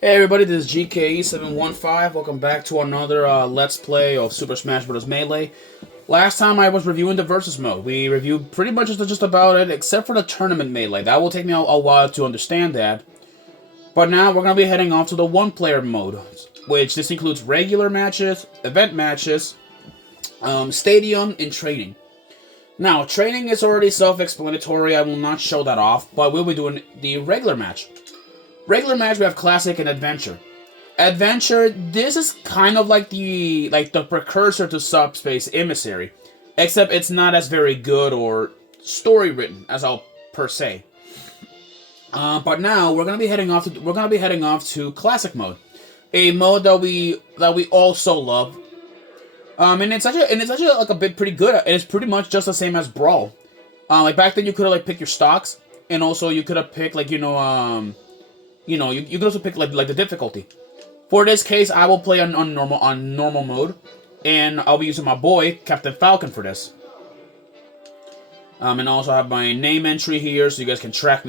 Hey everybody, this is GKE715. Welcome back to another Let's Play of Super Smash Bros. Melee. Last time I was reviewing the Versus mode. We reviewed pretty much just about it, except for the Tournament Melee. That will take me a while to understand that. But now we're going to be heading off to the one-player mode, which this includes regular matches, event matches, stadium, and training. Now, training is already self-explanatory. I will not show that off, but we'll be doing the regular match. Regular match, we have Classic and Adventure. Adventure, this is kind of like the precursor to Subspace Emissary, except it's not as very good or story written as I'll per se. But now we're gonna be heading off to Classic mode, a mode that we all so love. And it's actually like a bit pretty good. And it's pretty much just the same as Brawl. Like back then you could have like picked your stocks, and also you could have picked like you could also pick like the difficulty. For this case, I will play on normal mode, and I'll be using my boy Captain Falcon for this. And I also have my name entry here, so you guys can track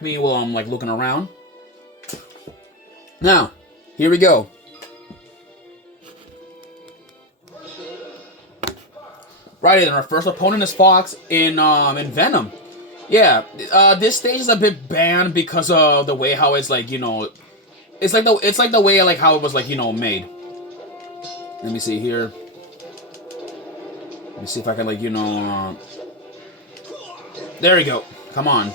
me while I'm like looking around. Now, here we go. Right then, our first opponent is Fox in Venom. Yeah, this stage is a bit banned because of the way how it's like, it's like the way like how it was like, made. Let me see here. Let me see if I can like, there we go. Come on.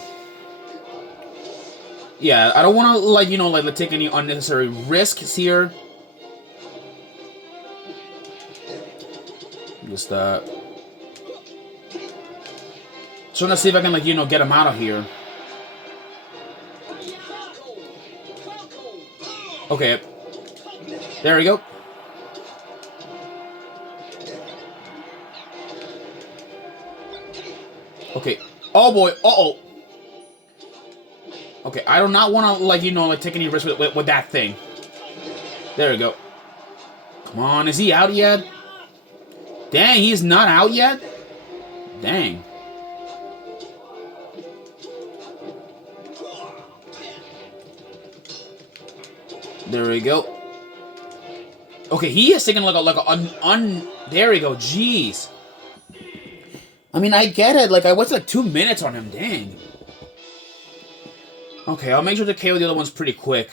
Yeah, I don't want to like take any unnecessary risks here. Just trying to see if I can like get him out of here. Okay. There we go. Okay. Oh boy. Uh-oh. Okay, I do not want to like take any risk with that thing. There we go. Come on, is he out yet? Dang, he's not out yet? Dang. There we go. Okay, he is taking there we go. Jeez. I mean, I get it. Like, I wasted like 2 minutes on him. Dang. Okay, I'll make sure to KO the other ones pretty quick.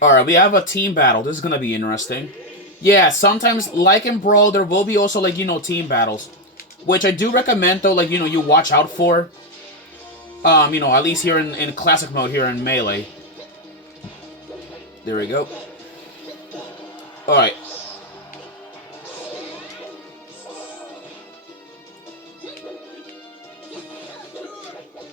Alright, we have a team battle. This is gonna be interesting. Yeah, sometimes, like in Brawl, there will be also, like, team battles. Which I do recommend, though, like, you watch out for. At least here in Classic mode here in Melee. There we go. Alright.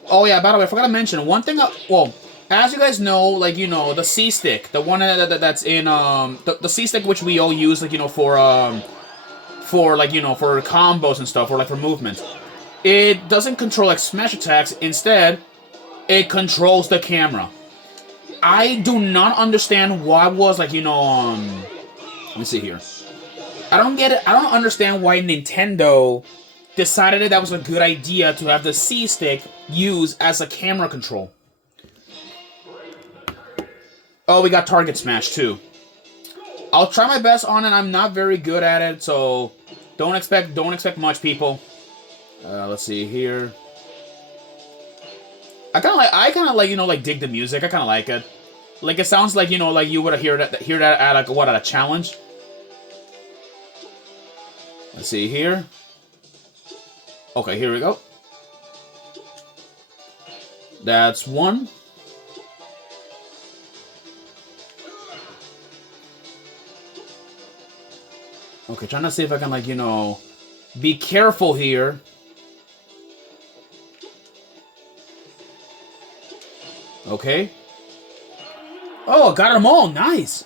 Oh yeah, by the way, I forgot to mention one thing. Well, as you guys know, like the C stick, the one that's in the C stick which we all use like for combos and stuff, or like for movement. It doesn't control like smash attacks. Instead, it controls the camera. I do not understand why was like let me see here. I don't get it. I don't understand why Nintendo decided that was a good idea to have the C stick used as a camera control. Oh, we got target smash too. I'll try my best on it. I'm not very good at it, so don't expect much, people. Let's see here. I kind of like dig the music. I kind of like it. Like it sounds like like you would hear that at like at a challenge. Let's see here. Okay, here we go. That's one. Okay, trying to see if I can like be careful here. Okay. Oh, got them all. Nice.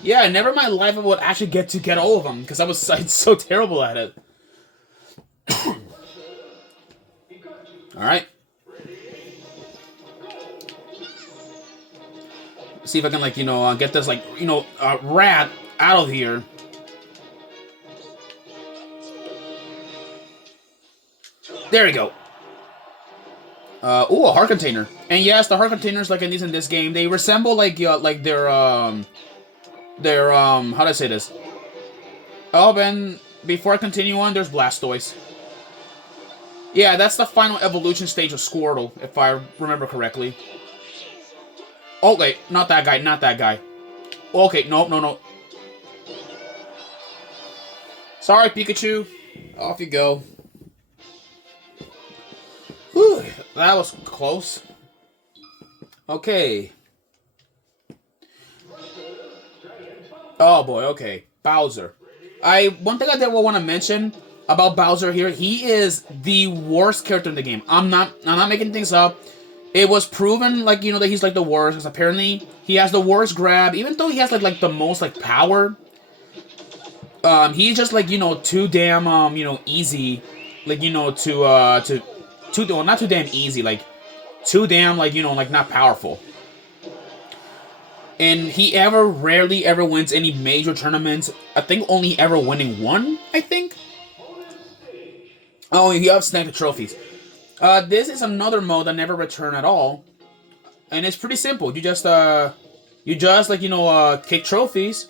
Yeah, never in my life I would actually get all of them, because I was so terrible at it. Alright. See if I can like, get this like, rat out of here. There we go. Ooh, a heart container. And yes, the heart containers, like in this game, they resemble like how do I say this? Oh, and before I continue on, there's Blastoise. Yeah, that's the final evolution stage of Squirtle, if I remember correctly. Oh, wait, not that guy, not that guy. Okay, no. Sorry, Pikachu. Off you go. Whew, that was close. Okay. Oh boy, okay. Bowser. One thing I did want to mention about Bowser here, he is the worst character in the game. I'm not making things up. It was proven, like, that he's like the worst, because apparently he has the worst grab, even though he has like the most like power. He's just like, too damn easy, like, well, not too damn easy, like too damn like, like not powerful. And he rarely ever wins any major tournaments. I think only ever winning one, I think. Oh, he has snagged the trophies. This is another mode that never return at all. And it's pretty simple. You just like, kick trophies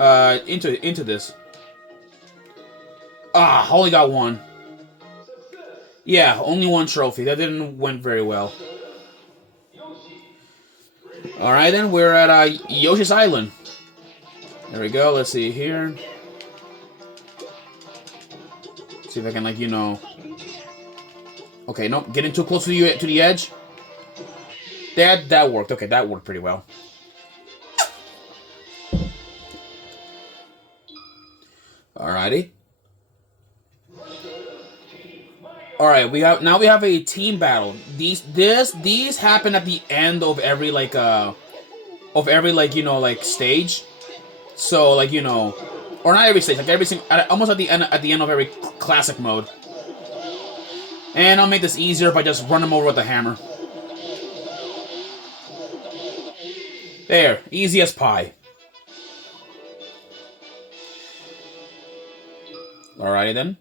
into this. Only got one. Yeah, only one trophy. That didn't went very well. Alright then, we're at Yoshi's Island. There we go, let's see here. See if I can, like, Okay, nope, getting too close to the edge. That worked. Okay, that worked pretty well. Alrighty. Alright, we have a team battle. These happen at the end of every like stage. So like, or not every stage, like almost at the end of every classic mode. And I'll make this easier by just running them over with the hammer. There, easy as pie. Alrighty then.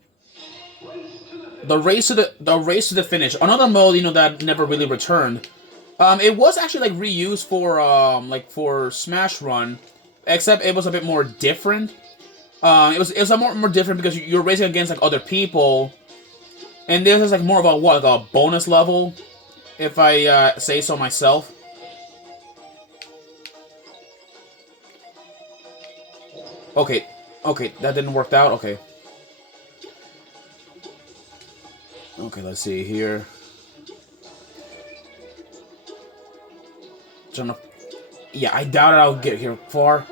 The race to the finish. Another mode, that never really returned. It was actually like reused for Smash Run, except it was a bit more different. It was a more different because you're racing against like other people, and this is like more of a bonus level, if I say so myself. Okay, that didn't work out. Okay. Okay, let's see here. Yeah, I doubt I'll get here far.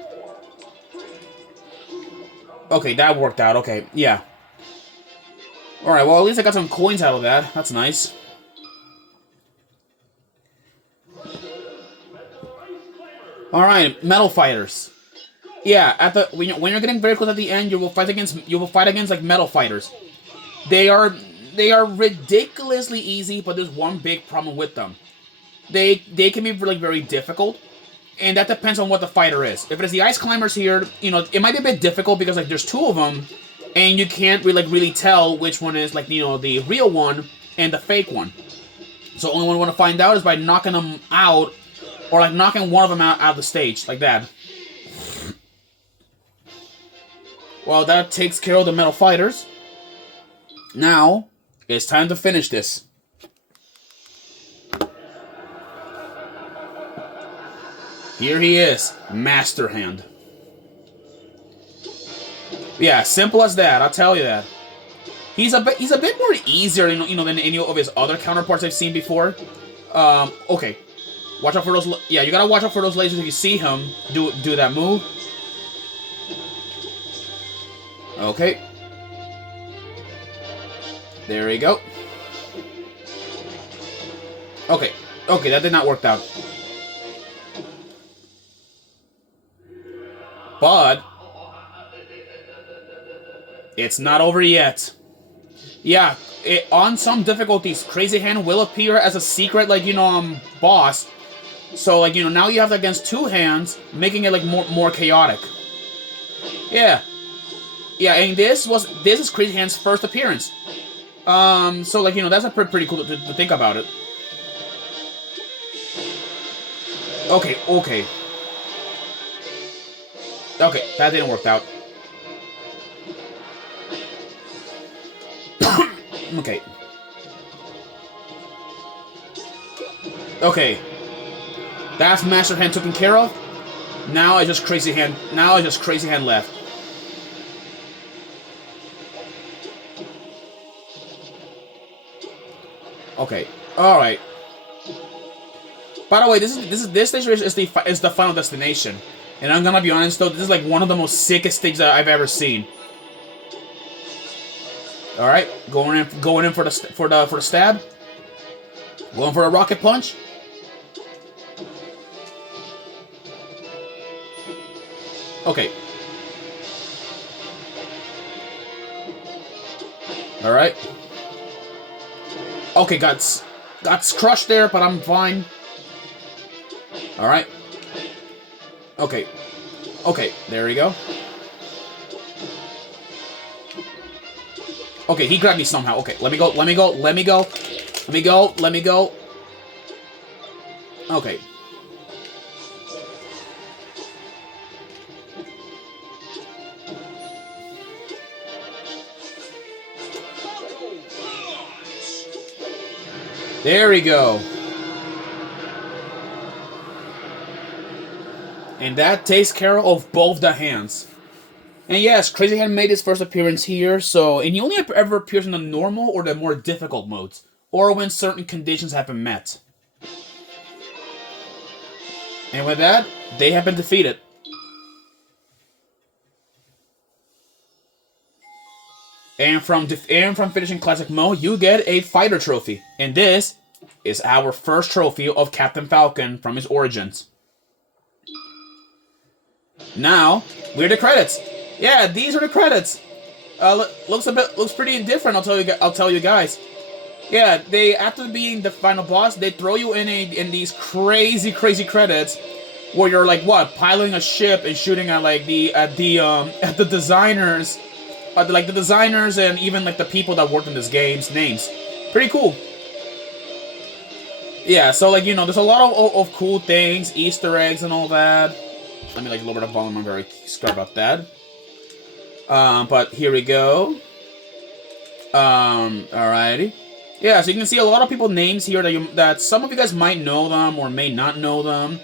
Okay, that worked out. Okay, yeah. Alright, well, at least I got some coins out of that. That's nice. Alright, Metal Fighters. Yeah, when you're getting very close at the end, you will fight against like Metal Fighters. They are ridiculously easy, but there's one big problem with them. They can be like very difficult, and that depends on what the fighter is. If it is the Ice Climbers here, it might be a bit difficult because like there's two of them, and you can't really tell which one is like the real one and the fake one. So only one you want to find out is by knocking them out, or like knocking one of them out of the stage like that. Well, that takes care of the Metal Fighters. Now it's time to finish this. Here he is, Master Hand. Yeah, simple as that. I'll tell you that. He's a bit more easier, than any of his other counterparts I've seen before. Okay, watch out for those. Yeah, you gotta watch out for those lasers if you see him do that move. Okay. There we go. Okay, that did not work out. But it's not over yet. Yeah, on some difficulties, Crazy Hand will appear as a secret, like, boss. So, like, now you have that against two hands, making it, like, more chaotic. Yeah. Yeah, and this is Crazy Hand's first appearance. So like, you know, that's a pretty cool to think about it. Okay, okay. Okay, that didn't work out. Okay. Okay. That's Master Hand taken care of. Now I just Crazy Hand. Now I just Crazy Hand left. Okay. All right. By the way, this stage is the final destination, and I'm gonna be honest though, this is like one of the most sickest things that I've ever seen. All right, going in for the stab, going for a rocket punch. Okay. All right. Okay, got crushed there, but I'm fine. Alright. Okay. Okay, there we go. Okay, he grabbed me somehow. Okay, let me go, let me go, let me go. Let me go, let me go. Okay. There we go. And that takes care of both the hands. And yes, Crazy Hand made his first appearance here, so and he only ever appears in the normal or the more difficult modes, or when certain conditions have been met. And with that, they have been defeated. And from finishing Classic Mode, you get a Fighter Trophy. And this is our first trophy of Captain Falcon from his origins. Now, we're the credits. Yeah, these are the credits. Looks pretty different. I'll tell you guys. Yeah, they after being the final boss, they throw you in these crazy credits where you're like what piloting a ship and shooting at like at the designers, like the designers and even like the people that worked in this game's names. Pretty cool. Yeah, so like you know, there's a lot of cool things, Easter eggs and all that. Let me like lower the volume. I'm very scared about that. But here we go. Alrighty. Yeah, so you can see a lot of people's names here that some of you guys might know them or may not know them.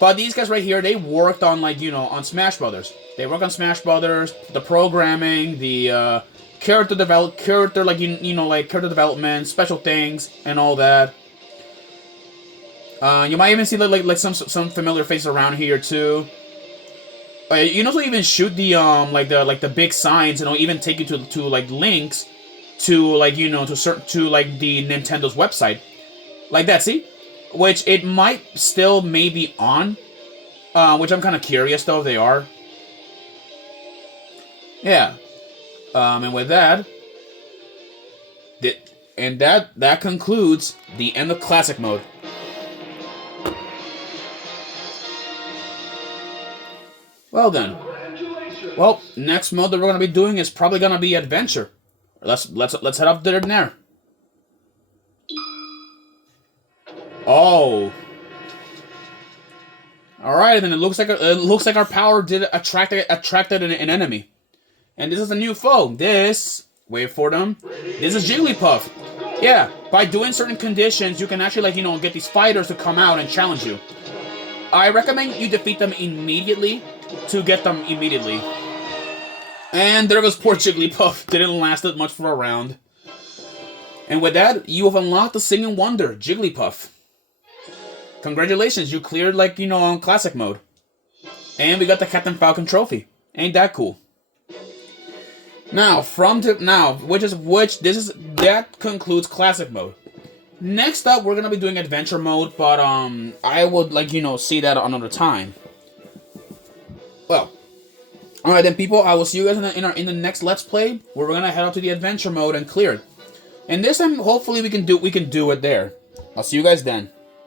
But these guys right here, they worked on like, you know, on Smash Brothers. They work on Smash Brothers, the programming, the character development, special things, and all that. You might even see like some familiar faces around here too. You can also even shoot the the big signs, and it'll even take you to like links to like you know to like the Nintendo's website, like that. See, which it might still maybe on, which I'm kind of curious though if they are. Yeah, and with that, that concludes the end of Classic Mode. Well then. Well, next mode that we're gonna be doing is probably gonna be Adventure. Let's head up there and there. Oh. Alright, then it looks like our power did attracted an enemy. And this is a new foe. Wait for them. This is Jigglypuff. Yeah, by doing certain conditions, you can actually like, you know, get these fighters to come out and challenge you. I recommend you defeat them immediately to get them immediately. And there goes poor Jigglypuff. Didn't last that much for a round. And with that, you have unlocked the Singing Wonder, Jigglypuff. Congratulations, you cleared like, you know, on Classic Mode. And we got the Captain Falcon trophy. Ain't that cool? Now, that concludes Classic Mode. Next up, we're gonna be doing Adventure Mode, but I would like, you know, see that another time. Well, alright then people, I will see you guys in the next Let's Play, where we're gonna head up to the Adventure Mode and clear it. And this time, hopefully we can do it there. I'll see you guys then.